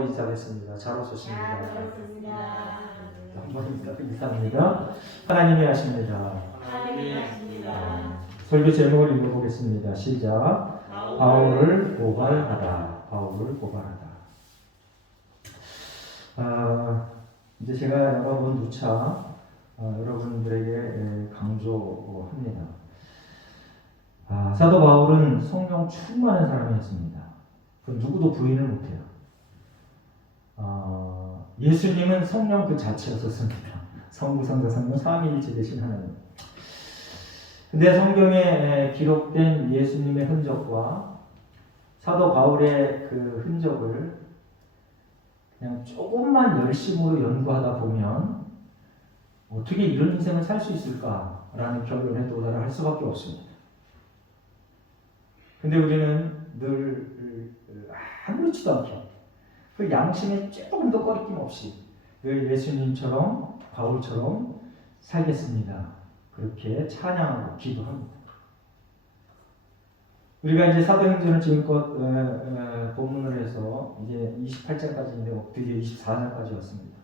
인사했습니다. 잘 오셨습니다. 한번 인사합니다. 하나님이 하십니다. 설교 제목을 읽어보겠습니다. 시작. 바울을 고발하다. 바울을 고발하다. 이제 제가 여러 번 누차 여러분들에게 강조합니다. 사도 바울은 성령 충만한 사람이었습니다. 누구도 부인을 못해요. 예수님은 성령 그 자체였었습니다. 성부, 성자, 성령 삼위일체 되신 하나님. 근데 성경에 기록된 예수님의 흔적과 사도 바울의 그 흔적을 그냥 조금만 열심으로 연구하다 보면 어떻게 이런 인생을 살 수 있을까라는 결론에 도달할 수밖에 없습니다. 근데 우리는 늘 아무렇지도 않게 그 양심에 조금도 꺼리낌 없이 늘 예수님처럼 바울처럼 살겠습니다. 그렇게 찬양하고 기도합니다. 우리가 이제 사도행전을 지금껏 본문을 해서 이제 28장까지인데 드디어 24장까지 왔습니다.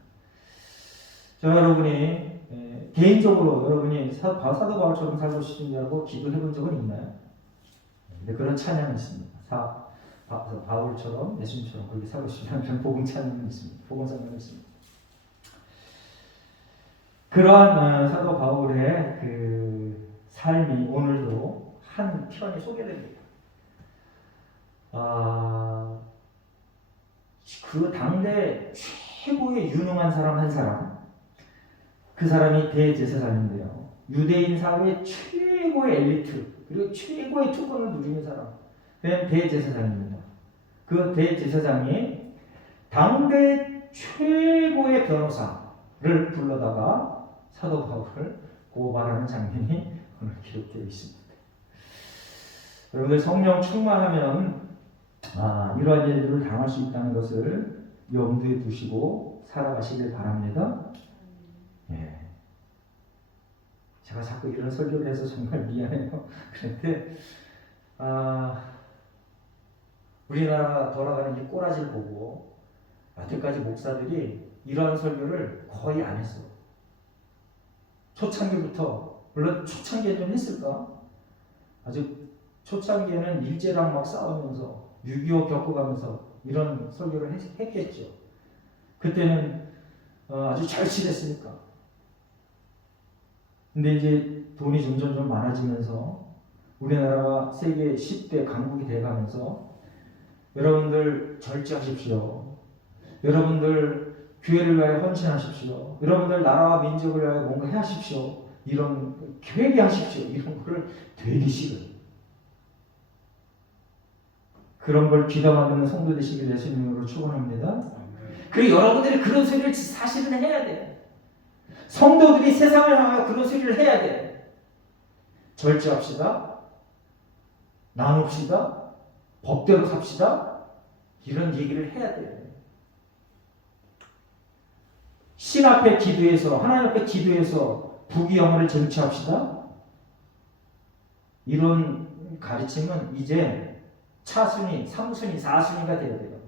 저 여러분이 개인적으로 여러분이 사도 바울처럼 살고 싶으냐고 기도해 본 적은 있나요? 근데 그런 찬양이 있습니다. 바울처럼 예수님처럼 그렇게 살고 싶으면 복음 찬양이 있습니다. 복음 찬양이 있습니다. 그러한 사도 바울의 그 삶이 오늘도 한 편이 소개됩니다. 그 당대 최고의 유능한 사람 한 사람, 그 사람이 대제사장인데요. 유대인 사회의 최고의 엘리트 그리고 최고의 특권을 누리는 사람, 그는 대제사장입니다. 그 대제사장이 당대 최고의 변호사를 불러다가 사도 바울을 고발하는 장면이 오늘 기록되어 있습니다. 여러분들 성령 충만하면 이러한 일들을 당할 수 있다는 것을 염두에 두시고 살아가시길 바랍니다. 예. 제가 자꾸 이런 설교를 해서 정말 미안해요. 그런데 우리나라 돌아가는 이 꼬라지를 보고 여태까지 목사들이 이러한 설교를 거의 안 했어. 초창기부터, 물론 초창기에 좀 했을까? 아주 초창기에는 일제랑 막 싸우면서 6.25 겪어가면서 이런 설교를 했겠죠. 그때는 아주 잘 치댔으니까. 근데 이제 돈이 점점 좀 많아지면서 우리나라가 세계 10대 강국이 돼가면서 여러분들 절제하십시오. 여러분들 교회를 위하여 헌신하십시오. 여러분들 나라와 민족을 위하여 뭔가 해하십시오. 이런 회개하십시오. 이런 거를 되게 싫어요. 그런 걸 귀담아듣는 성도 되시길 예수님으로 축원합니다. 그리고 여러분들이 그런 소리를 사실은 해야 돼. 성도들이 세상을 향하여 그런 소리를 해야 돼. 절제합시다. 나눕시다. 법대로 삽시다. 이런 얘기를 해야 돼요. 신 앞에 기도해서, 하나님 앞에 기도해서 부귀영화를 쟁취합시다. 이런 가르침은 이제 차순위, 3순위, 4순위가 되어야 돼요.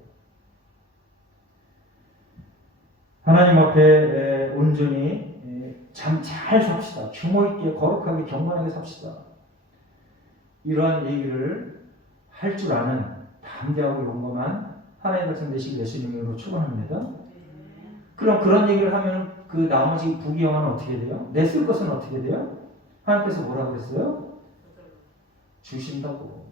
하나님 앞에 온전히 참 잘 삽시다. 규모 있게 거룩하게 경건하게 삽시다. 이러한 얘기를 할 줄 아는 담대하고 용감한 하나님의 백성 되시길 예수님으로 축원합니다. 그럼 그런 얘기를 하면 그 나머지 부귀영화는 어떻게 돼요? 내쓸 것은 어떻게 돼요? 하나님께서 뭐라고 그랬어요? 주신다고.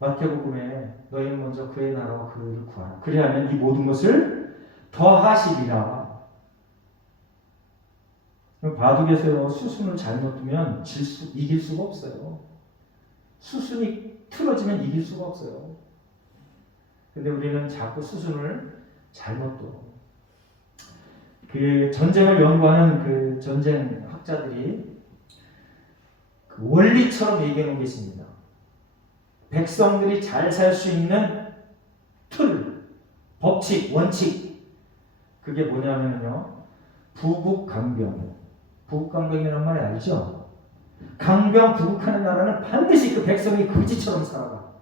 마태복음에 너희는 먼저 그의 나라와 그 의를 구하라. 그리하면 이 모든 것을 더하시리라. 바둑에서 수순을 잘못 두면 이길 수가 없어요. 수순이 틀어지면 이길 수가 없어요. 근데 우리는 자꾸 수순을 잘못 둬. 그 전쟁을 연구하는 그 전쟁 학자들이 그 원리처럼 얘기해 놓은 게 있습니다. 백성들이 잘 살 수 있는 틀, 법칙, 원칙. 그게 뭐냐면요. 부국강병. 부국강병이라는 말 알죠? 강병 부국하는 나라는 반드시 그 백성이 거지처럼 살아가.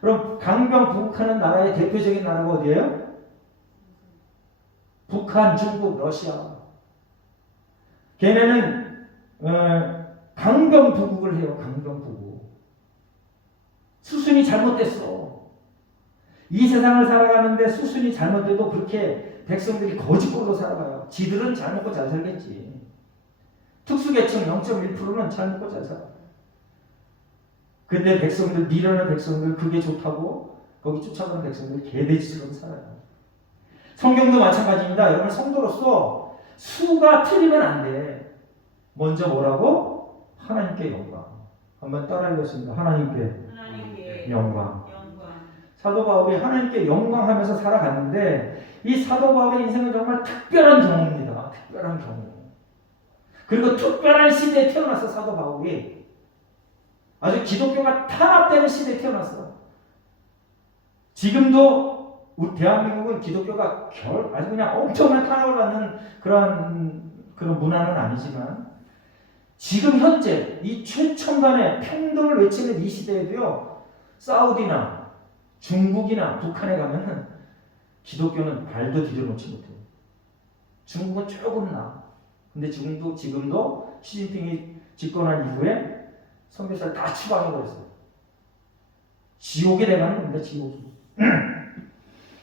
그럼 강병북하는 나라의 대표적인 나라가 어디예요? 북한, 중국, 러시아. 걔네는 강병부국을 해요. 강병부국. 수순이 잘못됐어. 이 세상을 살아가는데 수순이 잘못돼도 그렇게 백성들이 거짓골로 살아가요. 지들은 잘 먹고 잘 살겠지. 특수계층 0.1%는 잘 먹고 잘 살아. 근데 백성들, 미련한 백성들 그게 좋다고 거기 쫓아가는 백성들 개돼지처럼 살아요. 성경도 마찬가지입니다. 여러분 성도로서 수가 틀리면 안 돼. 먼저 뭐라고? 하나님께 영광. 한번 따라 읽었습니다. 하나님께 영광. 사도 바울이 하나님께 영광하면서 살아갔는데 이 사도 바울의 인생은 정말 특별한 경우입니다. 특별한 경우. 그리고 특별한 시대에 태어났어. 사도 바울이. 아주 기독교가 탄압되는 시대에 태어났어. 지금도 우리 대한민국은 기독교가 아주 그냥 엄청난 탄압을 받는 그런 문화는 아니지만 지금 현재 이 최첨단의 평등을 외치는 이 시대에도요, 사우디나 중국이나 북한에 가면은 기독교는 발도 디뎌놓지 못해요. 중국은 조금 나. 근데 지금도 시진핑이 집권한 이후에 선교사를 다 추방해버렸어요. 지옥에 돼가는 겁니다. 지옥이.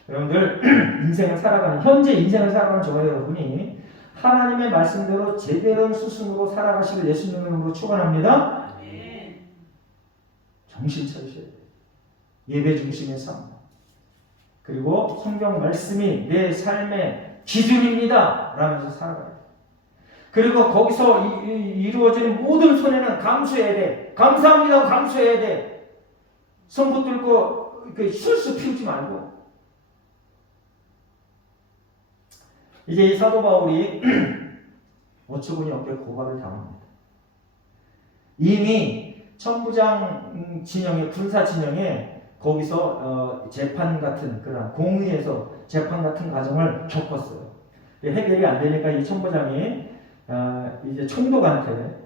여러분들 현재 인생을 살아가는 저와 여러분이 하나님의 말씀대로 제대로 수순으로 살아가시길 예수님의 이름으로 축원합니다. 정신 차리셔야 돼요. 예배 중심의 삶. 그리고 성경 말씀이 내 삶의 기준입니다. 라면서 살아가야 돼요. 그리고 거기서 이루어지는 모든 손해는 감수해야 돼. 감사합니다. 감수해야 돼. 손 붙들고 술수 피우지 말고. 이제 이 사도 바울이 어처구니 없게 고발을 당합니다. 이미 천부장 진영에, 군사 진영에 거기서 재판 같은 그런 공의에서 재판 같은 과정을 겪었어요. 해결이 안 되니까 이 천부장이 이제 총독한테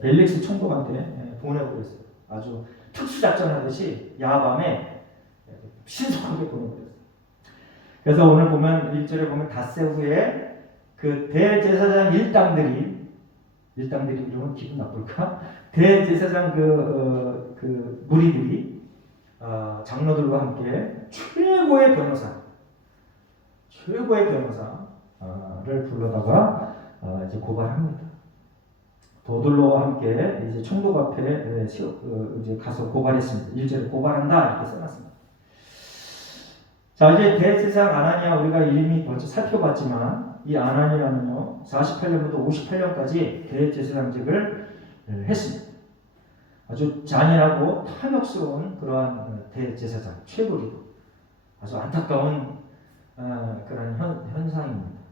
벨릭스 총독한테 보내버렸어요. 아주 특수작전하듯이 야밤에 신속하게 보내버렸어요. 그래서 오늘 보면 1절에 보면 닷새 후에 그 대제사장 일당들이 이러면 기분 나쁠까? 대제사장 그 무리들이 장로들과 함께 최고의 변호사를 불러다가 이제 고발합니다. 도들로와 함께 이제 총독 앞에 이제 가서 고발했습니다. 1절에 고발한다 이렇게 써놨습니다. 자, 이제 대제사장 아나니아 우리가 이름이 먼저 살펴봤지만 이 아나니아는요 48년부터 58년까지 대제사장직을 했습니다. 아주 잔인하고 탐욕스러운 그러한 대제사장 최고리도 아주 안타까운 그런 현상입니다.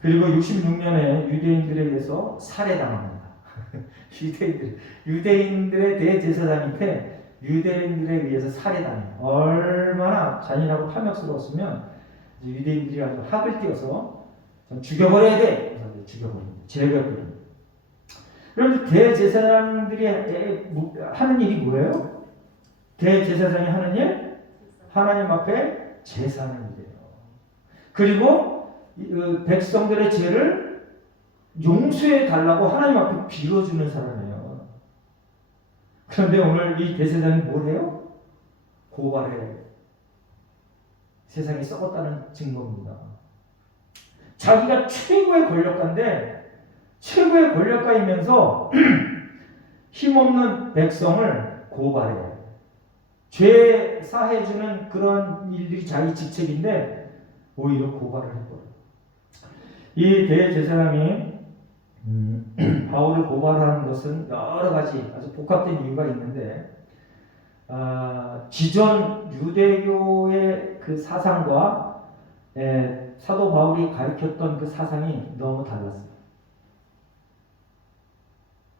그리고 66년에 유대인들에 의해서 살해당합니다. 유대인들의 대제사장인데 유대인들에 의해서 살해당해요. 얼마나 잔인하고 탐욕스러웠으면 유대인들이 아주 학을 띄워서 죽여버려야 돼. 그래서 죽여버립니다. 제거해버립니다. 그럼 대제사장들이 하는 일이 뭐예요? 대제사장이 하는 일? 하나님 앞에 제사하는 일이에요. 그리고 백성들의 죄를 용서해 달라고 하나님 앞에 빌어주는 사람이에요. 그런데 오늘 이 대제사장이 뭘 해요? 고발해요. 세상이 썩었다는 증거입니다. 자기가 최고의 권력가인데 최고의 권력가이면서 힘없는 백성을 고발해요. 죄 사해주는 그런 일들이 자기 직책인데 오히려 고발을 해버려요. 이 대제사장이 바울을 고발하는 것은 여러 가지 아주 복합된 이유가 있는데 기존 유대교의 그 사상과 사도 바울이 가르쳤던 그 사상이 너무 달랐어요.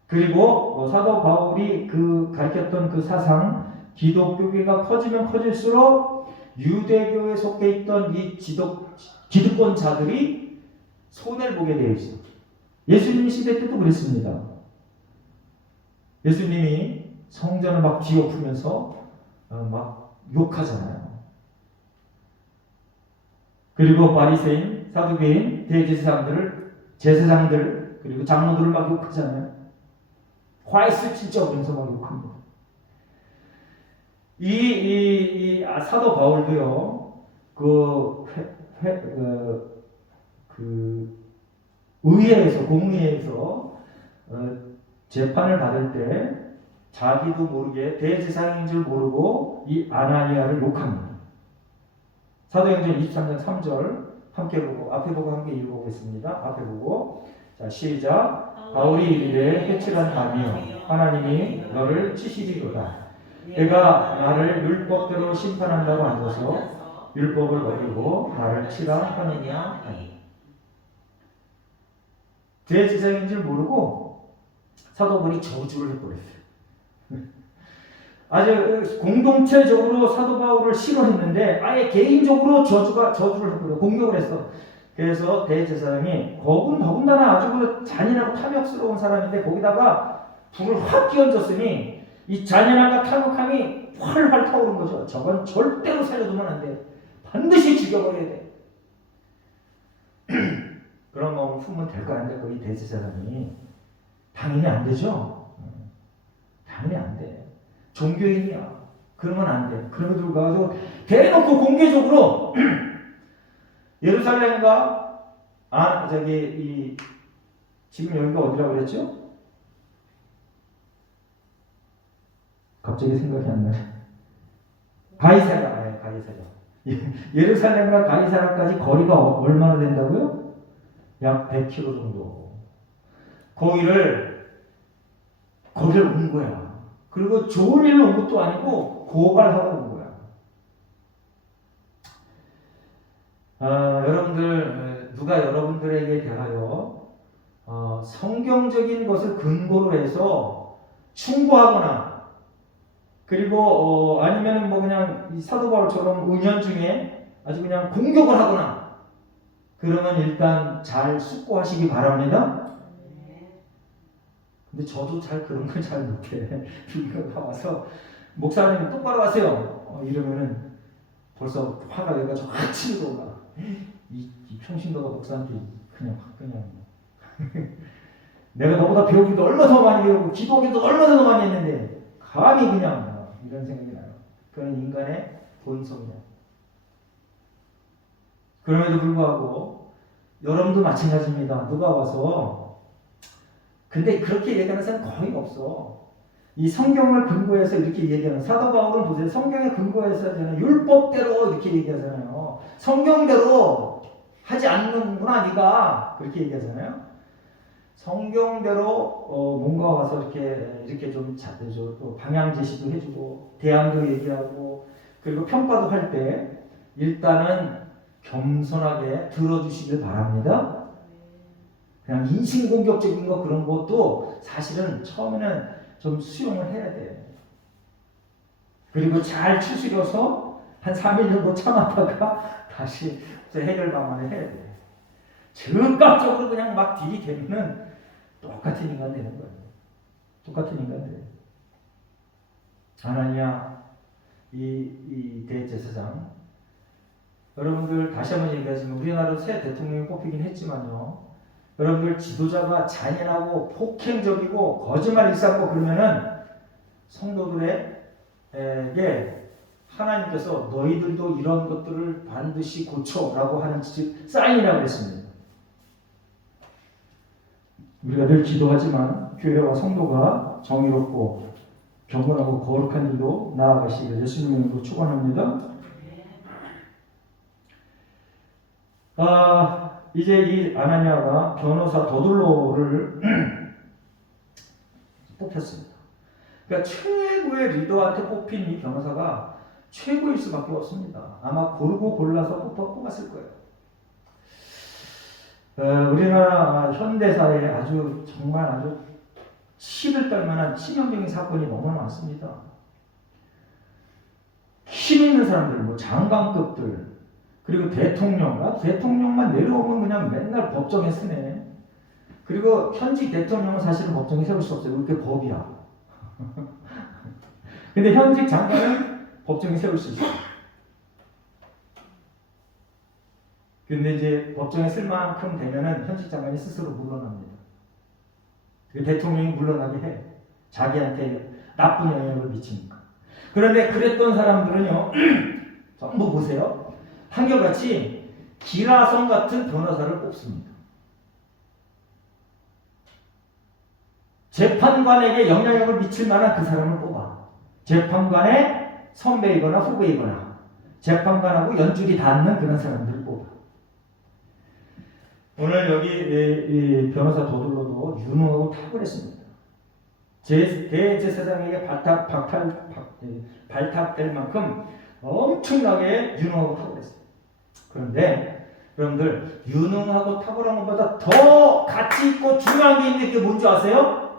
그리고 사도 바울이 가르쳤던 그 사상, 기독교계가 커지면 커질수록 유대교에 속해 있던 이 기득권자들이 손해를 보게 되어 있어요. 예수님 시대 때도 그랬습니다. 예수님이 성전을 막 뒤엎으면서 막 욕하잖아요. 그리고 바리새인, 사두개인, 제사장들 그리고 장로들을 막 욕하잖아요. 화했을 진짜 오면서 막 욕합니다. 이 사도 바울도요, 의회에서, 공의회에서 재판을 받을 때 자기도 모르게 대제사장인 줄 모르고 이 아나니아를 욕합니다. 사도행전 23장 3절 함께 보고, 앞에 보고 함께 읽어보겠습니다. 앞에 보고, 자, 시작. 바울이 이르되 해칠한 밤이요 하나님이 너를 치시리로다. 내가 나를 율법대로 심판한다고 앉아서 율법을 어기고 나를 치라 하느냐 하니. 대제사장인 줄 모르고 사도 바울이 저주를 해버렸어요. 아주 공동체적으로 사도 바울을 싫어했는데 아예 개인적으로 저주를 해버려, 공격을 했어. 그래서 대제사장이 더군다나 아주 잔인하고 탐욕스러운 사람인데 거기다가 불을 확 끼얹었으니 이 잔인함과 탐욕함이 활활 타오른 거죠. 저건 절대로 살려두면 안 돼. 반드시 죽여버려야 돼. 그런 마음을 품으면 될까 안 될까? 이 대제사장이 당연히 안 되죠. 당연히 안 돼. 종교인이야. 그러면 안 돼. 그럼에도 불구하고 대놓고 공개적으로 예루살렘과 지금 여기가 어디라고 그랬죠? 갑자기 생각이 안 나네. 가이사랴. 예루살렘과 가이사랴까지 거리가 얼마나 된다고요? 약 100km 정도. 거기를 온 거야. 그리고 좋은 일로 온 것도 아니고 고발하러 온 거야. 여러분들, 누가 여러분들에게 대하여 성경적인 것을 근거로 해서 충고하거나, 그리고 아니면 그냥 이 사도 바울처럼 은연중에 아주 그냥 공격을 하거나, 그러면 일단 잘 숙고하시기 바랍니다. 근데 저도 잘 그런 걸 잘 못해. 누가 와서 목사님 똑바로 하세요. 이러면은 벌써 화가 내가지고 확 치고 가. 이 평신도가 목사한테 그냥 내가 너보다 배우기도 얼마나 더 많이 배우고 기도하기도 얼마나 더 많이 했는데 감히 그냥 이런 생각이 나요. 그건 인간의 본성이야. 그럼에도 불구하고 여러분도 마찬가지입니다. 누가 와서, 근데 그렇게 얘기하는 사람 거의 없어. 이 성경을 근거해서 이렇게 얘기하는, 사도 바울은 보세요. 성경에 근거해서 하잖아요. 율법대로 이렇게 얘기하잖아요. 성경대로 하지 않는구나 네가, 그렇게 얘기하잖아요. 성경대로 뭔가 와서 이렇게 좀 또 방향 제시도 해주고 대안도 얘기하고 그리고 평가도 할 때 일단은 겸손하게 들어주시길 바랍니다. 그냥 인신공격적인 거 그런 것도 사실은 처음에는 좀 수용을 해야 돼. 그리고 잘 추스려서 한 3일 정도 참았다가 다시 해결 방안을 해야 돼. 즉각적으로 그냥 막 딜이 되면은 똑같은 인간 되는 거예요. 똑같은 인간 돼. 아나니아 이 대제사장, 여러분들 다시 한번 얘기하지만 우리나라 새 대통령이 뽑히긴 했지만요. 여러분들 지도자가 잔인하고 폭행적이고 거짓말 일삼고 그러면은 성도들에게 하나님께서 너희들도 이런 것들을 반드시 고쳐라고 하는 사인이라고 했습니다. 우리가 늘 기도하지만 교회와 성도가 정의롭고 경건하고 거룩한 일로 나아가시기를 예수님의 이름으로 축원합니다. 이제 이 아나니아가 변호사 더둘로를 뽑혔습니다. 그러니까 최고의 리더한테 뽑힌 이 변호사가 최고일 수밖에 없습니다. 아마 고르고 골라서 뽑았을 거예요. 우리나라 현대사에 정말 아주 치를 떨만한 치명적인 사건이 너무 많습니다. 힘 있는 사람들, 장관급들, 그리고 대통령만 내려오면 그냥 맨날 법정에 쓰네. 그리고 현직 대통령은 사실은 법정에 세울 수 없어요. 그게 법이야. 근데 현직 장관은 법정에 세울 수 있어요. 근데 이제 법정에 쓸 만큼 되면은 현직 장관이 스스로 물러납니다. 대통령이 물러나게 해. 자기한테 나쁜 영향을 미치니까. 그런데 그랬던 사람들은요, 전부 보세요. 한결같이 기라성 같은 변호사를 뽑습니다. 재판관에게 영향력을 미칠 만한 그 사람을 뽑아. 재판관의 선배이거나 후배이거나 재판관하고 연줄이 닿는 그런 사람들을 뽑아. 오늘 여기 이 변호사 도들로도 유능하고 탁월했습니다. 대제사장에게 발탁될 만큼 엄청나게 유능하고 탁월했어요. 그런데 여러분들 유능하고 탁월한 것보다 더 가치 있고 중요한 게 있는데 그게 뭔지 아세요?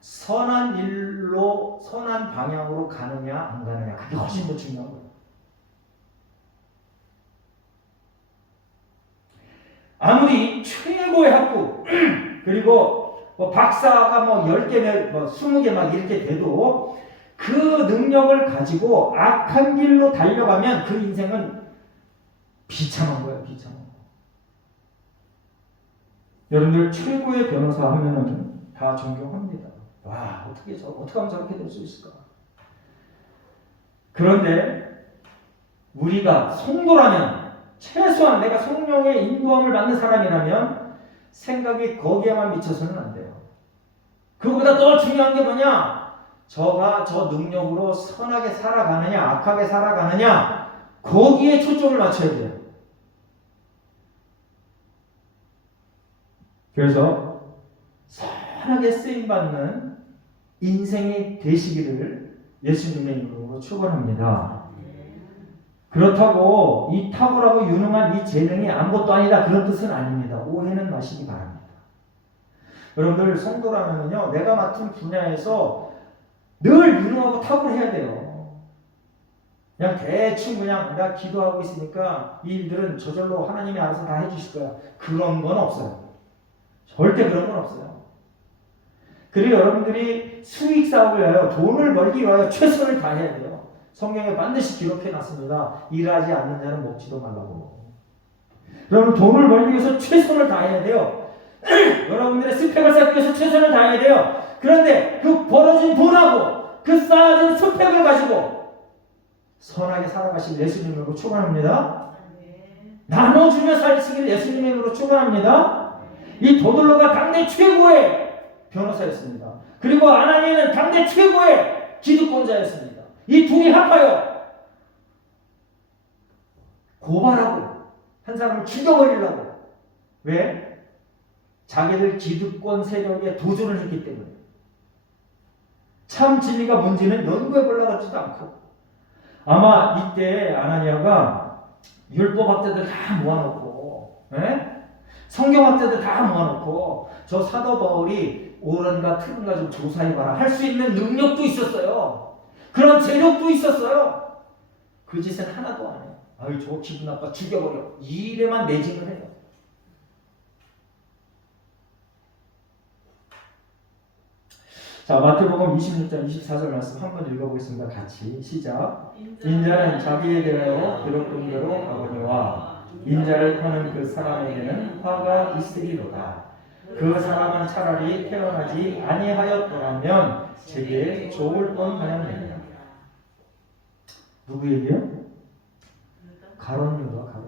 선한 일로 선한 방향으로 가느냐 안 가느냐 그게 훨씬 더 중요한 거예요. 아무리 최고의 학부 그리고 뭐 박사가 뭐 10개, 뭐 20개 막 이렇게 돼도 그 능력을 가지고 악한 길로 달려가면 그 인생은 비참한 거예요. 비참한 거. 여러분들 최고의 변호사 하면은 다 존경합니다. 와, 어떻게 하면 저렇게 될 수 있을까? 그런데 우리가 성도라면 최소한 내가 성령의 인도함을 받는 사람이라면 생각이 거기에만 미쳐서는 안 돼요. 그거보다 더 중요한 게 뭐냐? 저가 저 능력으로 선하게 살아가느냐 악하게 살아가느냐 거기에 초점을 맞춰야 돼요. 그래서 선하게 쓰임받는 인생이 되시기를 예수님의 이름으로 축원합니다. 그렇다고 이 탁월하고 유능한 이 재능이 아무것도 아니다 그런 뜻은 아닙니다. 오해는 마시기 바랍니다. 여러분들 성도라면요 내가 맡은 분야에서 늘 유능하고 탁월해야 돼요. 그냥 대충 그냥 내가 기도하고 있으니까 이 일들은 저절로 하나님이 알아서 다 해주실 거야. 그런 건 없어요. 절대 그런 건 없어요. 그리고 여러분들이 수익 사업을 위하여 돈을 벌기 위하여 최선을 다해야 돼요. 성경에 반드시 기록해 놨습니다. 일하지 않는 자는 먹지도 말라고. 여러분 돈을 벌기 위해서 최선을 다해야 돼요. 여러분들의 스펙을 쌓기 위해서 최선을 다해야 돼요. 그런데 그 벌어진 돈하고 그 쌓아진 스펙을 가지고 선하게 살아가시길 예수님으로 축원합니다. 나눠주며 살시길 예수님으로 축원합니다. 이 도들로가 당대 최고의 변호사였습니다. 그리고 아나니는 당대 최고의 기득권자였습니다. 이 둘이 합하여 고발하고 한 사람을 죽여버리려고. 왜? 자기들 기득권 세력에 도전을 했기 때문에. 참 진리가 뭔지는 연구해 보려고 하지도 않고. 아마 이때 아나니아가 율법학자들 다 모아놓고 성경학자들 다 모아놓고 저 사도 바울이 옳은가 틀린가 좀 조사해봐라 할 수 있는 능력도 있었어요. 그런 재력도 있었어요. 그 짓은 하나도 안 해요. 아유 저 기분 나빠 죽여버려. 이 일에만 매진을 해요. 자 마태복음 26장 24절 말씀 한번 읽어보겠습니다. 같이 시작. 인자는 자기에 대하여 기록된 대로 하거니와 인자를 파는 그 사람에게는 화가 있으리로다. 그 사람은 차라리 태어나지 아니하였더라면 제게 좋을 뻔하였느니라. 누구 얘기요? 가룟 유다.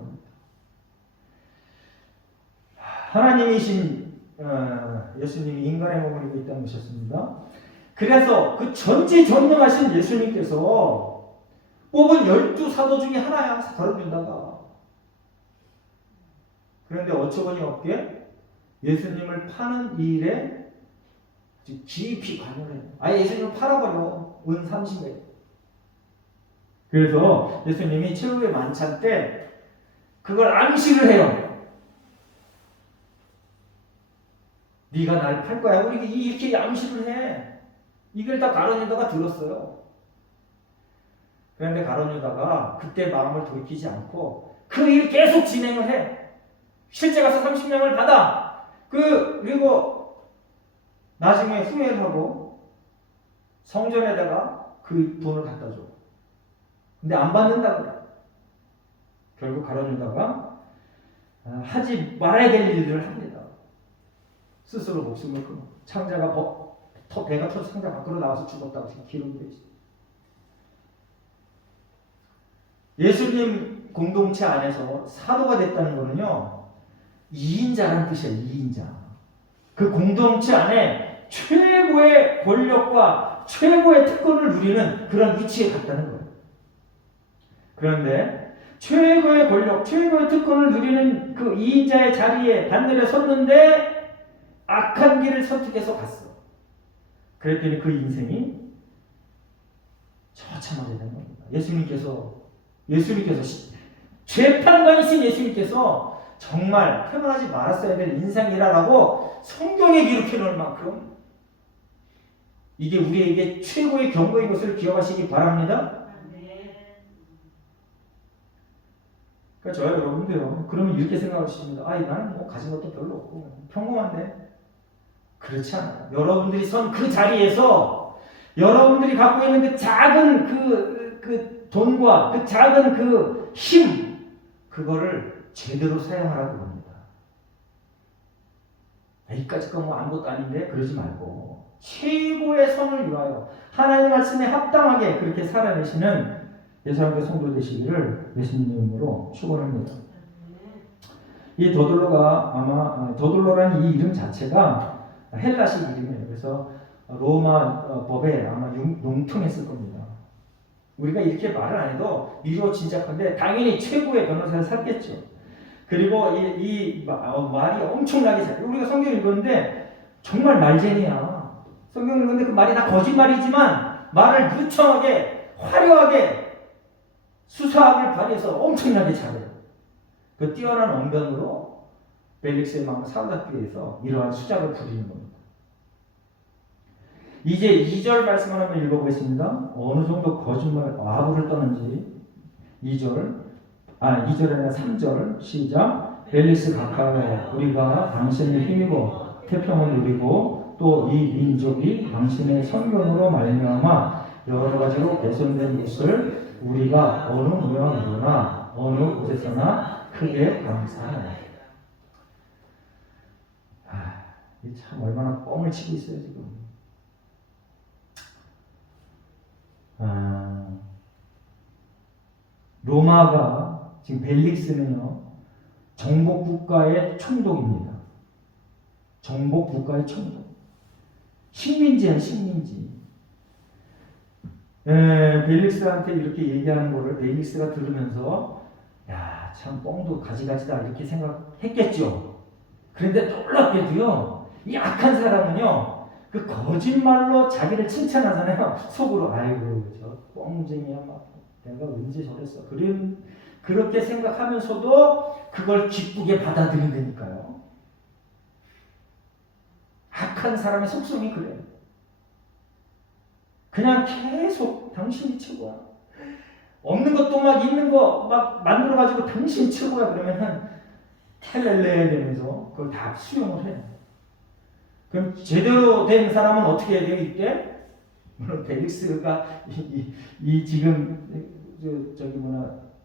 하나님이신 예수님이 인간의 몸을 입고 이 땅에 오셨습니다. 그래서 그 전지전능하신 예수님께서 뽑은 12사도 중에 하나야 가룟 유다가. 그런데 어처구니 없게 예수님을 파는 일에 깊이 관여를 해요. 아예 예수님을 팔아버려. 은 30에. 그래서 예수님이 최후의 만찬 때 그걸 암시를 해요. 네가 날 팔 거야. 우리 이렇게 암시를 해. 이걸 다 가룟 유다가 들었어요. 그런데 가룟 유다가 그때 마음을 돌이키지 않고 그 일 계속 진행을 해. 실제 가서 30명을 받아. 그리고 나중에 후회를 하고 성전에다가 그 돈을 갖다 줘. 근데 안 받는다 그래. 결국 갈아주다가 하지 말아야 될 일들을 합니다. 스스로 목숨을 끊어. 창자가 배가 터져 창자 밖으로 나와서 죽었다고 기록되어 있어요. 예수님 공동체 안에서 사도가 됐다는 거는요, 2인자라는 뜻이에요. 2인자. 그 공동체 안에 최고의 권력과 최고의 특권을 누리는 그런 위치에 갔다는 거예요. 그런데 최고의 권력, 최고의 특권을 누리는 그 2인자의 자리에 반열에 섰는데 악한 길을 선택해서 갔어. 그랬더니 그 인생이 처참하게 된 겁니다. 예수님께서 재판관이신 예수님께서 정말 태어나지 말았어야 될 인생이라고 성경에 기록해 놓을 만큼 이게 우리에게 최고의 경고인 것을 기억하시기 바랍니다. 그러니까 저와 여러분도요, 그러면 이렇게 생각하십니다. 나는 뭐 가진 것도 별로 없고 평범한데. 그렇지 않아요. 여러분들이 선 그 자리에서 여러분들이 갖고 있는 그 작은 그 돈과 그 작은 그 힘, 그거를 제대로 사용하라고 합니다. 이까짓 건 뭐 아무것도 아닌데 그러지 말고 최고의 선을 위하여 하나님의 말씀에 합당하게 그렇게 살아내시는 예수님의 성도 되시기를 예수님의 이름으로 축원합니다. 이 더둘로라는 이 이름 자체가 헬라식 이름이에요. 그래서 로마 법에 아마 용통했을 겁니다. 우리가 이렇게 말을 안 해도 미루어 짐작한데 당연히 최고의 변호사를 샀겠죠. 그리고 이 말이 엄청나게 잘. 우리가 성경 읽었는데 정말 말쟁이야. 성경 읽었는데 그 말이 다 거짓말이지만 말을 유창하게 화려하게 수사학을 발휘해서 엄청나게 잘해요. 그 뛰어난 언변으로 벨릭스의 마음을 사로잡기 위해서 이러한 수작을 부리는 겁니다. 이제 2절 말씀을 한번 읽어보겠습니다. 어느 정도 거짓말, 아부를 떠는지. 2절 아니라 3절 시작. 벨릭스 각하여 우리가 당신의 힘이고 태평을 누리고 또 이 민족이 당신의 선견으로 말미암아 여러 가지로 개선된 것을 우리가 어느 모양으로나 어느 곳에서나 크게 감사하나이다. 이 참 얼마나 뻥을 치고 있어요 지금. 로마가 지금 벨릭스는요 정복 국가의 총독입니다. 정복 국가의 총독. 식민지야 식민지. 벨릭스한테 이렇게 얘기하는 거를 벨릭스가 들으면서 야, 참 뻥도 가지가지다 이렇게 생각했겠죠. 그런데 놀랍게도요, 이 악한 사람은요, 그 거짓말로 자기를 칭찬하잖아요. 속으로 아이고 저 뻥쟁이야 막 내가 언제 저랬어. 그렇게 생각하면서도 그걸 기쁘게 받아들인다니까요. 악한 사람의 속성이 그래요. 그냥 계속 당신이 최고야. 없는 것도 막 있는 거 막 만들어가지고 당신이 최고야 그러면은 텔렐레 되면서 그걸 다 수용을 해. 그럼 제대로 된 사람은 어떻게 해야 돼요 이때? 물론 벨릭스가 이 지금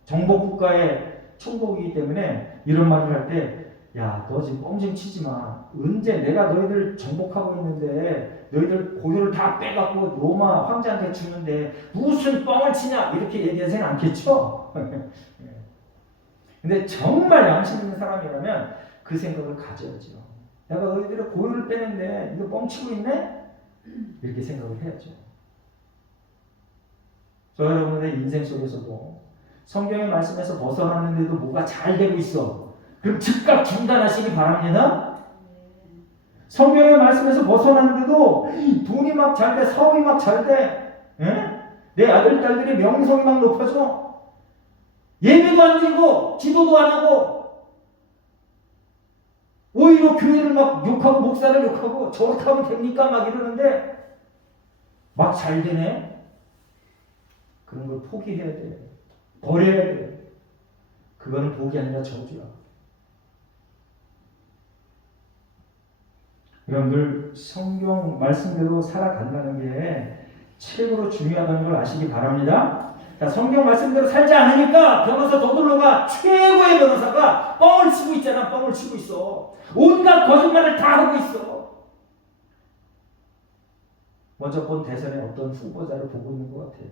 정복 국가의 총복이기 때문에 이런 말을 할 때 야, 너 지금 뻥 좀 치지 마. 언제 내가 너희들 정복하고 있는데 너희들 고효를 다 빼갖고 로마 황제한테 주는데 무슨 뻥을 치냐 이렇게 얘기하지는 않겠죠? 근데 정말 양심 있는 사람이라면 그 생각을 가져야죠. 내가 너희들의 고효를 빼는데 이거 뻥치고 있네? 이렇게 생각을 해야죠. 저 여러분의 인생 속에서도 성경의 말씀에서 벗어났는데도 뭐가 잘 되고 있어. 그럼 즉각 중단하시기 바랍니다. 성경의 말씀에서 벗어났는데도 돈이 막 잘 돼, 사업이 막 잘 돼, 내 아들, 딸들의 명성이 막 높아져. 예배도 안 드리고 기도도 안 하고 오히려 교회를 막 욕하고 목사를 욕하고 저렇게 하면 됩니까? 막 이러는데 막 잘 되네. 그런 걸 포기해야 돼. 버려야 돼. 그거는 복이 아니라 저주야. 여러분들 성경 말씀대로 살아간다는 게 최고로 중요하다는 걸 아시기 바랍니다. 자, 성경 말씀대로 살지 않으니까 변호사 더둘러가 최고의 변호사가 뻥을 치고 있잖아. 뻥을 치고 있어. 온갖 거짓말을 다 하고 있어. 먼저 본 대선에 어떤 후보자를 보고 있는 것 같아.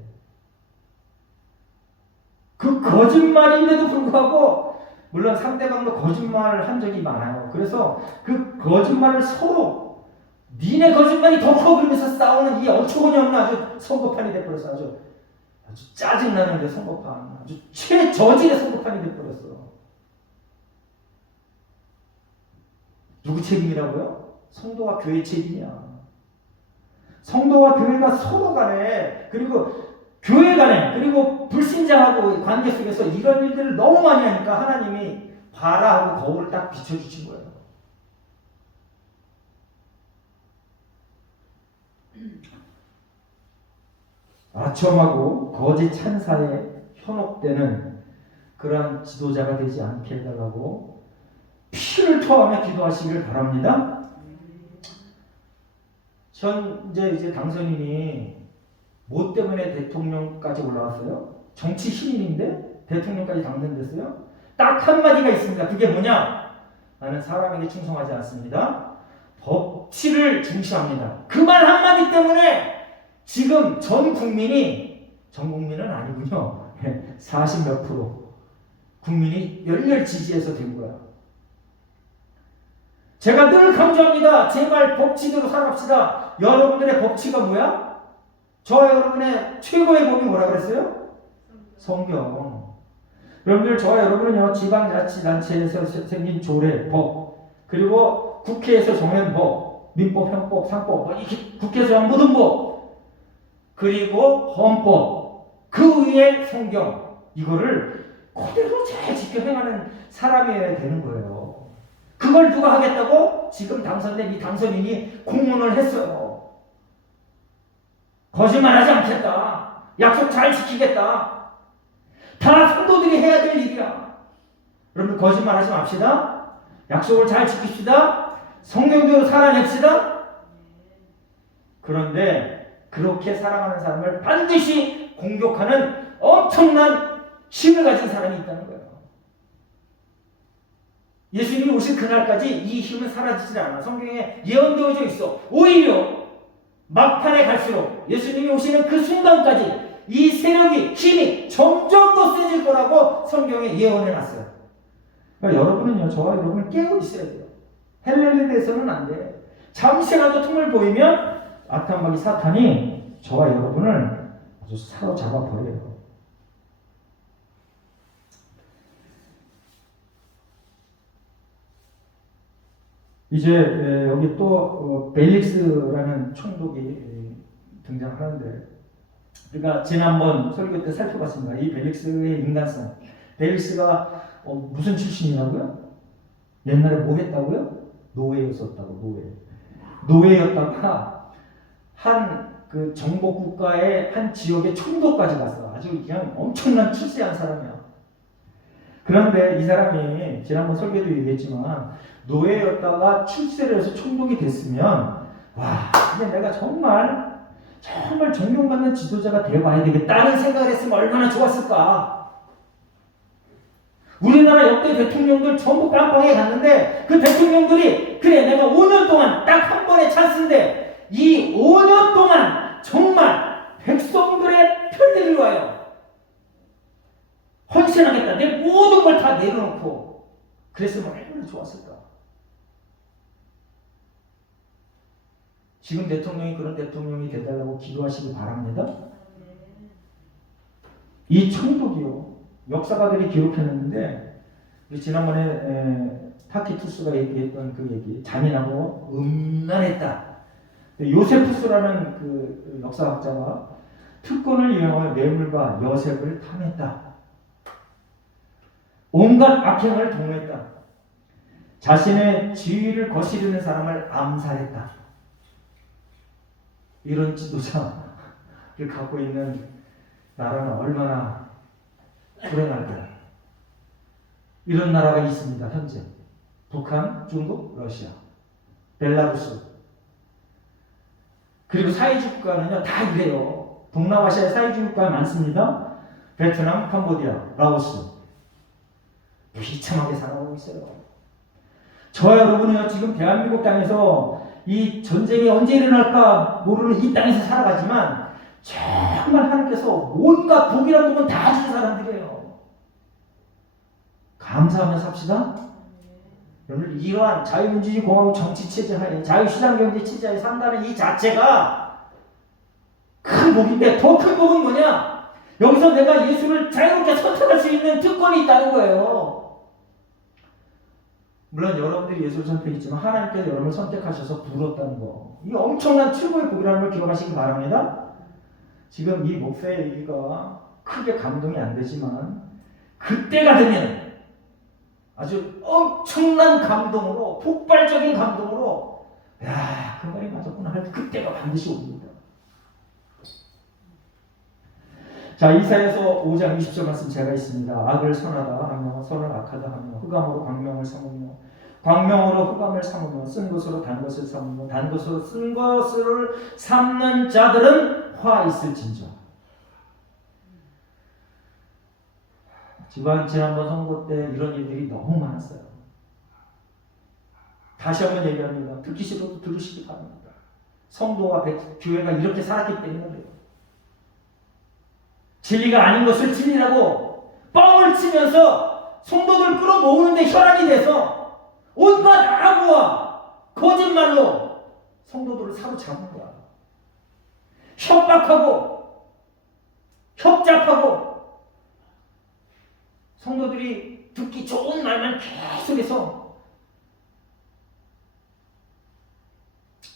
그 거짓말인데도 불구하고 물론 상대방도 거짓말을 한 적이 많아요. 그래서 그 거짓말을 서로 니네 거짓말이 더 커 그러면서 싸우는 이 어처구니 없는 아주 선거판이 돼버렸어. 아주 짜증나는데 선거판. 아주 최저질의 선거판이 돼버렸어. 누구 책임이라고요? 성도와 교회 책임이야. 성도와 교회가 서로 간에 그리고 교회 간에 그리고 불신자하고 관계 속에서 이런 일들을 너무 많이 하니까 하나님이 봐라 하고 거울을 딱 비춰주신 거예요. 아첨하고 거짓 찬사에 현혹되는 그러한 지도자가 되지 않게 해달라고 피를 토하며 기도하시길 바랍니다. 이제 당선인이 뭐 때문에 대통령까지 올라왔어요? 정치 신인인데 대통령까지 당선됐어요? 딱 한마디가 있습니다. 그게 뭐냐? 나는 사람에게 충성하지 않습니다. 법치를 중시합니다. 그 말 한마디 때문에 지금 전 국민은 아니군요. 40몇 프로 국민이 열렬 지지해서 된 거야. 제가 늘 강조합니다. 제발 법치대로 살합시다. 여러분들의 법치가 뭐야? 저와 여러분의 최고의 법이 뭐라 그랬어요? 성경. 여러분들 저와 여러분은요 지방자치단체에서 생긴 조례, 법, 그리고 국회에서 정한 법, 민법, 형법, 상법, 이렇게 국회에서 정한 모든 법, 그리고 헌법, 그 위에 성경, 이거를 그대로 잘 지켜 행하는 사람이어야 되는 거예요. 그걸 누가 하겠다고? 지금 당선된 이 당선인이 공문을 했어요. 거짓말하지 않겠다. 약속 잘 지키겠다. 다 성도들이 해야 될 일이야. 여러분 거짓말하지 맙시다. 약속을 잘 지킵시다. 성경대로 살아냅시다. 그런데 그렇게 살아가는 사람을 반드시 공격하는 엄청난 힘을 가진 사람이 있다는 거예요. 예수님이 오실 그날까지 이 힘은 사라지지 않아. 성경에 예언되어져 있어. 오히려 막판에 갈수록 예수님이 오시는 그 순간까지 이 세력이, 힘이 점점 더 세질 거라고 성경에 예언해놨어요. 그러니까 여러분은요, 저와 여러분은 깨어 있어야 돼요. 헬렐레 돼서는 안 돼. 잠시라도 틈을 보이면 악한 사탄이 저와 여러분을 아주 사로잡아 버려요. 이제 여기 또 벨릭스라는 총독이 등장하는데, 우리가 지난번 설교 때 살펴봤습니다. 이 벨릭스의 인간성. 벨릭스가 무슨 출신이라고요? 옛날에 뭐 했다고요? 노예였었다고. 노예였다가 한 그 정복 국가의 한 지역의 총독까지 갔어. 아주 그냥 엄청난 출세한 사람이야. 그런데 이 사람이 지난번 설교도 얘기했지만 노예였다가 출세를 해서 총독이 됐으면 와, 이제 내가 정말 존경받는 지도자가 되어봐야 되겠다는 생각을 했으면 얼마나 좋았을까. 우리나라 역대 대통령들 전부 깜빵에 갔는데 그 대통령들이 그래 내가 5년 동안 딱 한 번의 찬스인데 이 5년 동안 정말 백성들의 편리를 위하여 헌신하겠다. 내 모든 걸 다 내려놓고 그랬으면 얼마나 좋았을까. 지금 대통령이 그런 대통령이 되달라고 기도하시기 바랍니다. 이 총독이요. 역사가들이 기록해냈는데 지난번에 타키투스가 얘기했던 그 얘기, 잔인하고 음란했다. 요세푸스라는 그 역사학자가 특권을 이용하여 뇌물과 여색을 탐했다. 온갖 악행을 동했다. 자신의 지위를 거스르는 사람을 암살했다. 이런 지도자를 갖고 있는 나라는 얼마나 불행할까요? 이런 나라가 있습니다. 현재 북한, 중국, 러시아, 벨라루스, 그리고 사회주의 국가는요 다 이래요. 동남아시아에 사회주의 국가가 많습니다. 베트남, 캄보디아, 라오스. 비참하게 살아가고 있어요. 저와 여러분은요, 지금 대한민국 땅에서 이 전쟁이 언제 일어날까 모르는 이 땅에서 살아가지만 정말 하나님께서 온갖 복이라는 복은 다 주는 사람들이에요. 감사하며 삽시다. 여러분, 이러한 자유민주주의 공화국 정치 체제 하에, 자유시장 경제 체제에 산다는 이 자체가 큰 복인데, 더 큰 복은 뭐냐? 여기서 내가 예수를 자유롭게 선택할 수 있는 특권이 있다는 거예요. 물론 여러분들이 예수를 선택했지만 하나님께서 여러분을 선택하셔서 부르었다는 거, 이 엄청난 최고의 복이라는 걸 기억하시기 바랍니다. 지금 이 목사의 얘기가 크게 감동이 안 되지만 그때가 되면 아주 엄청난 감동으로, 폭발적인 감동으로, 야, 그 말이 맞았구나 할 그때가 반드시 옵니다. 자, 이사야서 5장 20절 말씀 제가 있습니다. 악을 선하다 하며 선을 악하다 하며 흑암으로 광명을 삼으며 광명으로 흑암을 삼으며 쓴 것으로 단 것을 삼으며 단 것으로 쓴 것을 삼는 자들은 화 있을진저. 지난번 선거 때 이런 일들이 너무 많았어요. 다시 한번 얘기합니다. 듣기 싫어도 들으시기 바랍니다. 성도와 교회가 이렇게 살았기 때문에 그래요. 진리가 아닌 것을 진리라고 뻥을 치면서 성도들 끌어모으는데 혈안이 돼서 온갖 악우와 거짓말로 성도들을 사로잡은 거야. 협박하고 협잡하고 성도들이 듣기 좋은 말만 계속해서.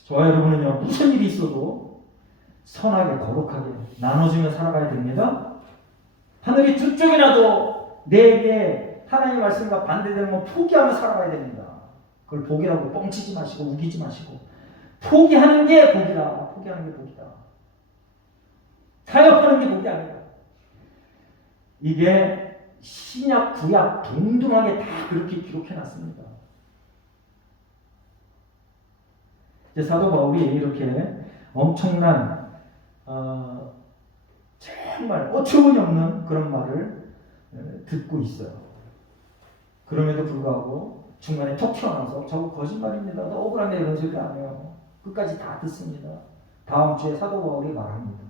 저와 여러분은요, 무슨 일이 있어도 선하게 거룩하게 나눠주며 살아가야 됩니다. 하늘이 두 쪽이라도 내게 하나님의 말씀과 반대되는 건 포기하며 살아가야 됩니다. 그걸 복이라고 뻥치지 마시고 우기지 마시고, 포기하는 게 복이다. 포기하는 게 복이다. 타협하는 게 복이 아니라. 이게 신약 구약 동등하게 다 그렇게 기록해놨습니다. 이제 사도 바울이 이렇게 엄청난 정말 어처구니 없는 그런 말을 듣고 있어요. 그럼에도 불구하고 중간에 톡 튀어나와서 저거 거짓말입니다, 너 억울한데, 이런 소리 안 해요. 끝까지 다 듣습니다. 다음 주에 사도 바울이 말합니다.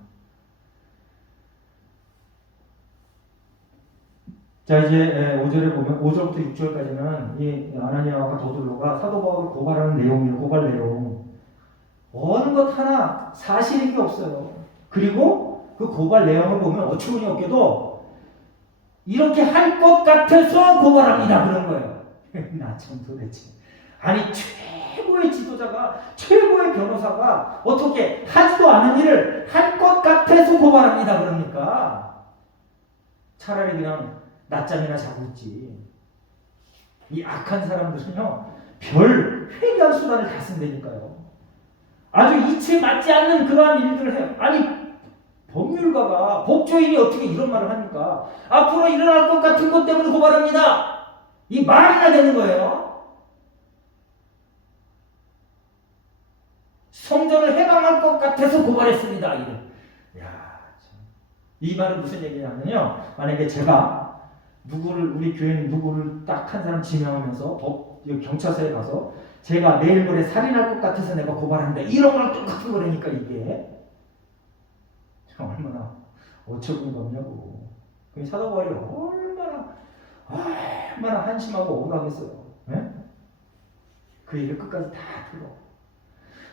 자, 이제 5절에 보면 5절부터 6절까지는 이 아나니아와 더둘로가 사도 바울을 고발하는 내용이에요. 고발 내용. 어느 것 하나 사실인 게 없어요. 그리고 그 고발 내용을 보면 어처구니 없게도 이렇게 할 것 같아서 고발합니다, 그런 거예요. 나 참 도대체. 아니, 최고의 지도자가, 최고의 변호사가 어떻게 하지도 않은 일을 할 것 같아서 고발합니다, 그러니까 차라리 그냥 낮잠이나 자고 있지. 이 악한 사람들은요, 별 회개할 수단을 다 쓴다니까요. 아주 이치에 맞지 않는 그러한 일들을 해요. 아니, 법률가가, 법조인이 어떻게 이런 말을 합니까? 앞으로 일어날 것 같은 것 때문에 고발합니다. 이 말이나 되는 거예요. 성전을 해방할 것 같아서 고발했습니다. 야, 이 말은 무슨 얘기냐면요, 만약에 제가 우리 교회는 누구를 딱 한 사람 지명하면서 경찰서에 가서 제가 내일 모레 살인할 것 같아서 내가 고발한다, 이런 거랑 똑같은 거라니까. 이게 얼마나 어처구니가 없냐고. 그 사도 바울이 얼마나 한심하고 억울하겠어요. 네? 그 일을 끝까지 다 들어.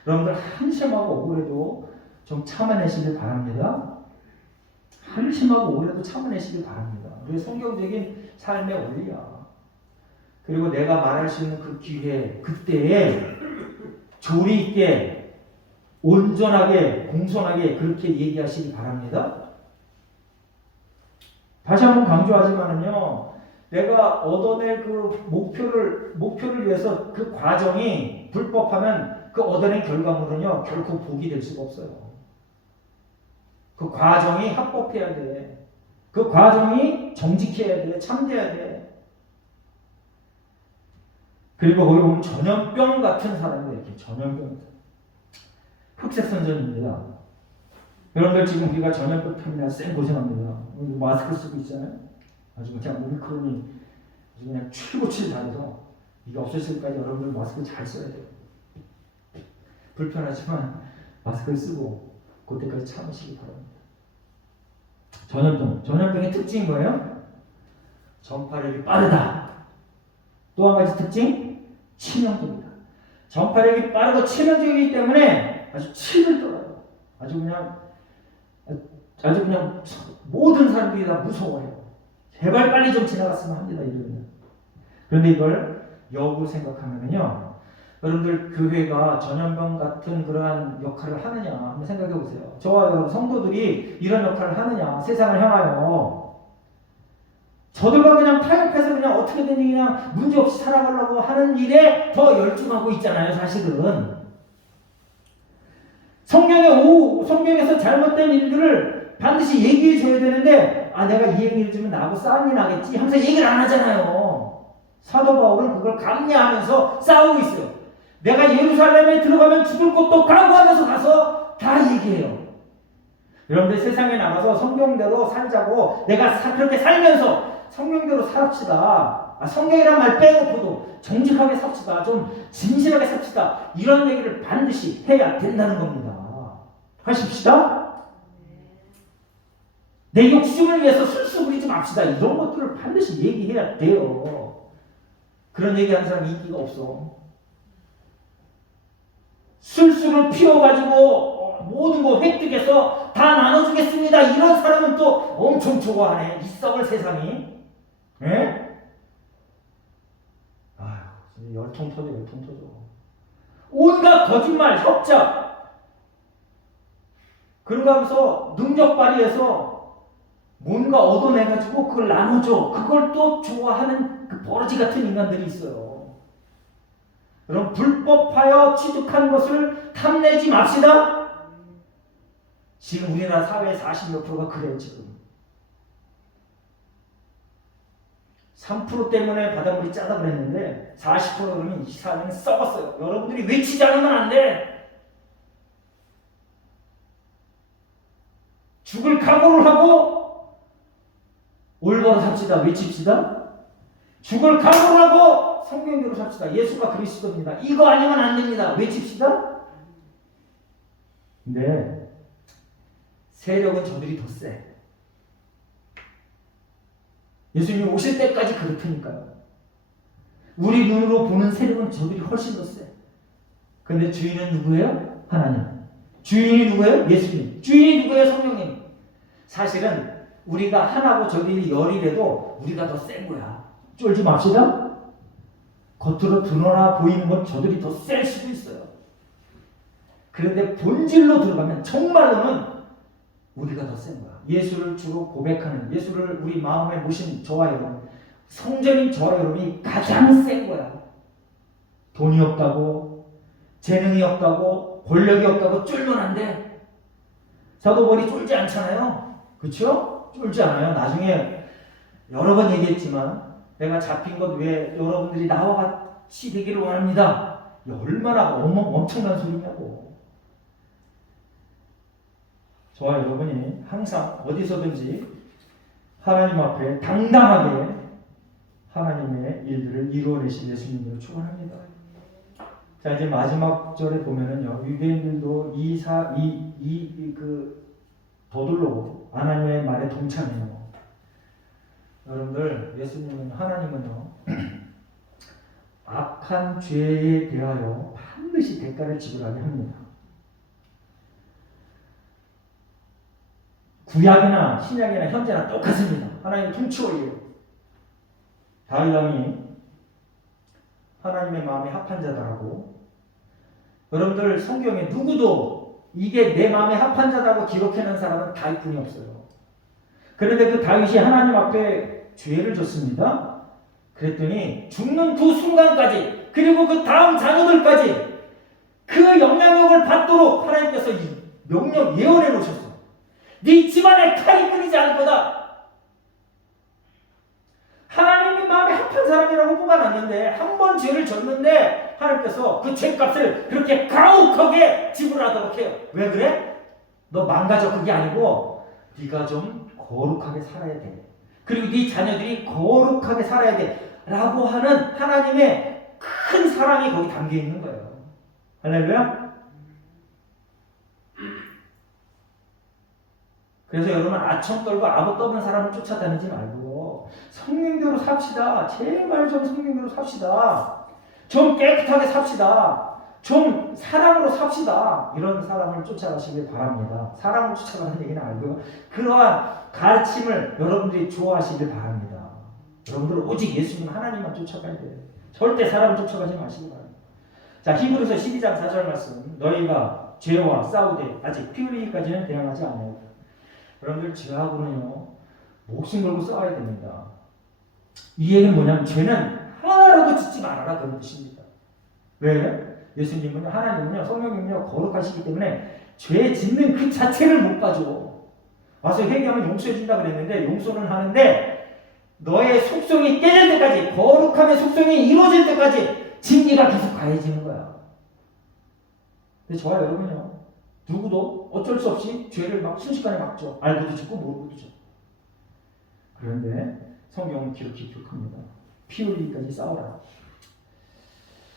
여러분들 한심하고 억울해도 좀 참아내시길 바랍니다. 한심하고 억울해도 참아내시길 바랍니다. 우리의 성경적인 삶의 원리야. 그리고 내가 말할 수 있는 그 기회, 그때에 조리 있게, 온전하게, 공손하게 그렇게 얘기하시기 바랍니다. 다시 한번 강조하지만은요, 내가 얻어낼 그 목표를 위해서 그 과정이 불법하면 그 얻어낸 결과물은요, 결코 복이 될 수가 없어요. 그 과정이 합법해야 돼. 그 과정이 정직해야 돼. 참돼야 돼. 그리고 거기 보면 전염병 같은 사람들, 이렇게 전염병. 흑색 선전입니다. 여러분들 지금 우리가 전염병 때문에 쌩 고생합니다. 마스크 쓰고 있잖아요. 아주 그냥 오미크론이 아주 그냥 최고치를 다해서 이게 없어질 때까지 여러분들 마스크 잘 써야 돼요. 불편하지만 마스크를 쓰고 그때까지 참으시기 바랍니다. 전염병의 특징이 뭐예요? 전파력이 빠르다. 또 한 가지 특징, 치명적이다. 전파력이 빠르고 치명적이기 때문에 아주 치를 떨어요. 아주 그냥 모든 사람들이 다 무서워해요. 제발 빨리 좀 지나갔으면 합니다. 이러면. 그런데 이걸 역으로 생각하면요, 여러분들 교회가 전염병 같은 그러한 역할을 하느냐 한번 생각해 보세요. 저와 여러분 성도들이 이런 역할을 하느냐, 세상을 향하여. 저들과 그냥 타협해서 그냥 어떻게든 그냥 문제없이 살아가려고 하는 일에 더 열중하고 있잖아요, 사실은. 성경에서 잘못된 일들을 반드시 얘기해 줘야 되는데, 내가 이 얘기를 주면 나하고 싸움이 나겠지 하면서 얘기를 안 하잖아요. 사도 바울은 그걸 감내하면서 싸우고 있어요. 내가 예루살렘에 들어가면 죽을 것도 각오하면서 가서 다 얘기해요. 여러분들 세상에 나가서 성경대로 살자고 내가 그렇게 살면서 성경대로 삽시다. 성경이란 말 빼고도 정직하게 삽시다. 좀 진실하게 삽시다. 이런 얘기를 반드시 해야 된다는 겁니다. 하십시다. 내 욕심을 위해서 술수 부리지 맙시다. 이런 것들을 반드시 얘기해야 돼요. 그런 얘기하는 사람이 인기가 없어. 술수를 피워가지고 모든 거 획득해서 다 나눠주겠습니다. 이런 사람은 또 엄청 좋아하네. 이 썩을 세상이. 예? 아휴, 열통 터져. 온갖 거짓말, 협작. 그러고 하면서 능력 발휘해서 뭔가 얻어내가지고 그걸 나눠줘. 그걸 또 좋아하는 그 버러지 같은 인간들이 있어요. 여러분, 불법하여 취득한 것을 탐내지 맙시다. 지금 우리나라 사회의 40몇 프로가 그래요, 지금. 3% 때문에 바닷물이 짜다 그랬는데 40% 그러면 이 사람이 썩었어요. 여러분들이 외치지 않으면 안 돼. 죽을 각오를 하고 올바로 삽시다. 외칩시다. 죽을 각오를 하고 성경대로 삽시다. 예수가 그리스도입니다. 이거 아니면 안 됩니다. 외칩시다. 근데 세력은 저들이 더 세. 예수님이 오실 때까지 그렇다니까요. 우리 눈으로 보는 세력은 저들이 훨씬 더 세. 근데 주인은 누구예요? 하나님. 주인이 누구예요? 예수님. 주인이 누구예요? 성령님. 사실은 우리가 하나고 저들이 열이라도 우리가 더 센 거야. 쫄지 맙시다. 겉으로 드러나 보이는 건 저들이 더 셀 수도 있어요. 그런데 본질로 들어가면 정말로는 우리가 더 센 거야. 예수를 주로 고백하는, 예수를 우리 마음에 모신 저와 여러분, 성전인 저와 여러분이 가장 센 거야. 돈이 없다고, 재능이 없다고, 권력이 없다고 쫄면 안 돼. 사도 바울이 쫄지 않잖아요. 그렇죠? 쫄지 않아요. 나중에 여러 번 얘기했지만 내가 잡힌 것 외에 여러분들이 나와 같이 되기를 원합니다. 얼마나 엄청난 소리냐고. 저와 여러분이 항상 어디서든지 하나님 앞에 당당하게 하나님의 일들을 이루어내실 예수님으로 축원합니다. 자, 이제 마지막 절에 보면은요, 유대인들도 더들로 하나님의 말에 동참해요. 여러분들, 예수님은, 하나님은요, 악한 죄에 대하여 반드시 대가를 지불하게 합니다. 구약이나 신약이나 현재나 똑같습니다. 하나님의 통치원이에요. 다윗 왕이 하나님의 마음에 합한 자다라고. 여러분들 성경에 누구도 이게 내 마음에 합한 자다고 기록해놓은 사람은 다윗뿐이 없어요. 그런데 그 다윗이 하나님 앞에 죄를 졌습니다. 그랬더니 죽는 그 순간까지, 그리고 그 다음 자녀들까지 그 영향력을 받도록 하나님께서 이 명령 예언해 놓으셨어요. 네 집안에 칼이 끊이지 않을 거다. 하나님이 마음에 합한 사람이라고 뽑아놨는데, 한 번 죄를 졌는데 하나님께서 그 죄값을 그렇게 가혹하게 지불하도록 해요. 왜 그래? 너 망가져. 그게 아니고 네가 좀 거룩하게 살아야 돼. 그리고 네 자녀들이 거룩하게 살아야 돼. 라고 하는 하나님의 큰 사랑이 거기 담겨 있는 거예요. 할렐루야? 그래서 여러분 아첨 떨고 아부 떠는 사람을 쫓아다니지 말고 성령대로 삽시다. 제발 좀 성령대로 삽시다. 좀 깨끗하게 삽시다. 좀 사랑으로 삽시다. 이런 사람을 쫓아가시길 바랍니다. 사랑을 쫓아가는 얘기는 아니고요. 그러한 가르침을 여러분들이 좋아하시길 바랍니다. 여러분들 오직 예수님 하나님만 쫓아가야 돼요. 절대 사람을 쫓아가지 마시기 바랍니다. 자, 히브리서 12장 4절 말씀. 너희가 죄와 싸우되 아직 피 흘리기까지는 대항하지 않아요. 여러분들 죄하고는요 목숨 걸고 싸워야 됩니다. 이 얘기는 뭐냐면 죄는 하나라도 짓지 말아라 그런 뜻입니다. 왜? 예수님은요, 하나님은요, 성령님은요 거룩하시기 때문에 죄 짓는 그 자체를 못 봐줘. 와서 회개하면 용서해 준다 그랬는데 용서는 하는데 너의 속성이 깨질 때까지, 거룩함의 속성이 이루어질 때까지 진리가 계속 가해지는 거야. 근데 저와 여러분요, 누구도 어쩔 수 없이 죄를 막 순식간에 막죠. 알고도 짓고 모르고도 짓죠. 그런데 성경은 기록이 기록합니다. 피 흘리기까지 싸워라.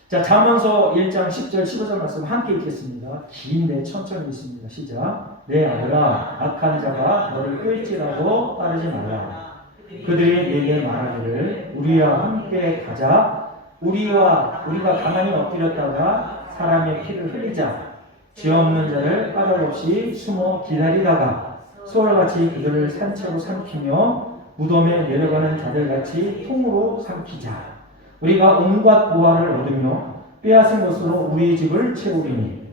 자, 잠언서 1장 10절 15절 말씀 함께 읽겠습니다. 긴데 천천히 읽습니다. 시작. 내 아들아, 악한 자가 너를 끌지라도 따르지 말라. 그들이 내게 말하기를 우리와 함께 가자. 우리가 가만히 엎드렸다가 사람의 피를 흘리자. 죄 없는 자를 까닭 없이 숨어 기다리다가 소울같이 그들을 산채로 삼키며 무덤에 내려가는 자들같이 통으로 삼키자. 우리가 온갖 보화를 얻으며 빼앗은 것으로 우리의 집을 채우리니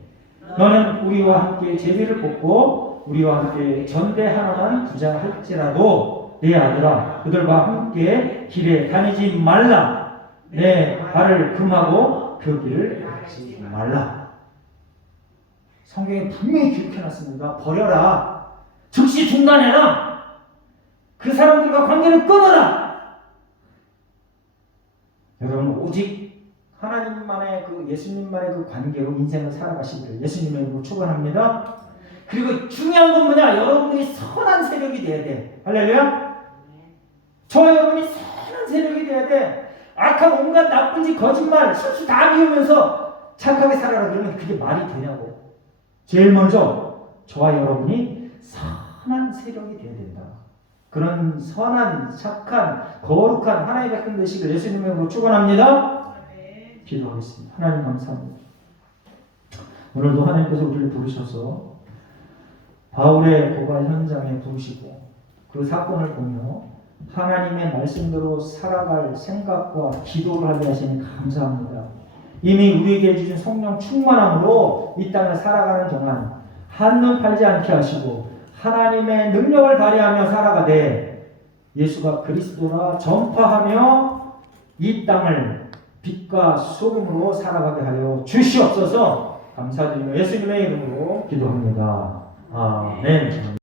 너는 우리와 함께 제비를 뽑고 우리와 함께 전대 하나만 두자 할지라도 내 아들아 그들과 함께 길에 다니지 말라. 내 발을 금하고 그 길을 밟지 말라. 성경에 분명히 기록해놨습니다. 버려라. 즉시 중단해라. 그 사람들과 관계를 끊어라. 여러분 오직 하나님만의 그 예수님만의 그 관계로 인생을 살아가시기를 예수님의 이름으로 축원합니다. 그리고 중요한 건 뭐냐? 여러분들이 선한 세력이 돼야 돼. 할렐루야. 저와 여러분이 선한 세력이 돼야 돼. 악한 온갖 나쁜 짓 거짓말 실수 다 비우면서 착하게 살아라 그러면 그게 말이 되냐고. 제일 먼저 저와 여러분이 선한 세력이 돼야 된다. 그런 선한, 착한, 거룩한 하나님의 백성 되시길 예수님의 이름으로 축원합니다. 기도하겠습니다. 하나님 감사합니다. 오늘도 하나님께서 우리를 부르셔서 바울의 고발 현장에 부르시고 그 사건을 보며 하나님의 말씀대로 살아갈 생각과 기도를 하게 하시니 감사합니다. 이미 우리에게 주신 성령 충만함으로 이 땅을 살아가는 동안 한눈 팔지 않게 하시고 하나님의 능력을 발휘하며 살아가되 예수가 그리스도라 전파하며 이 땅을 빛과 소금으로 살아가게 하여 주시옵소서. 감사드리며 예수님의 이름으로 기도합니다. 아멘.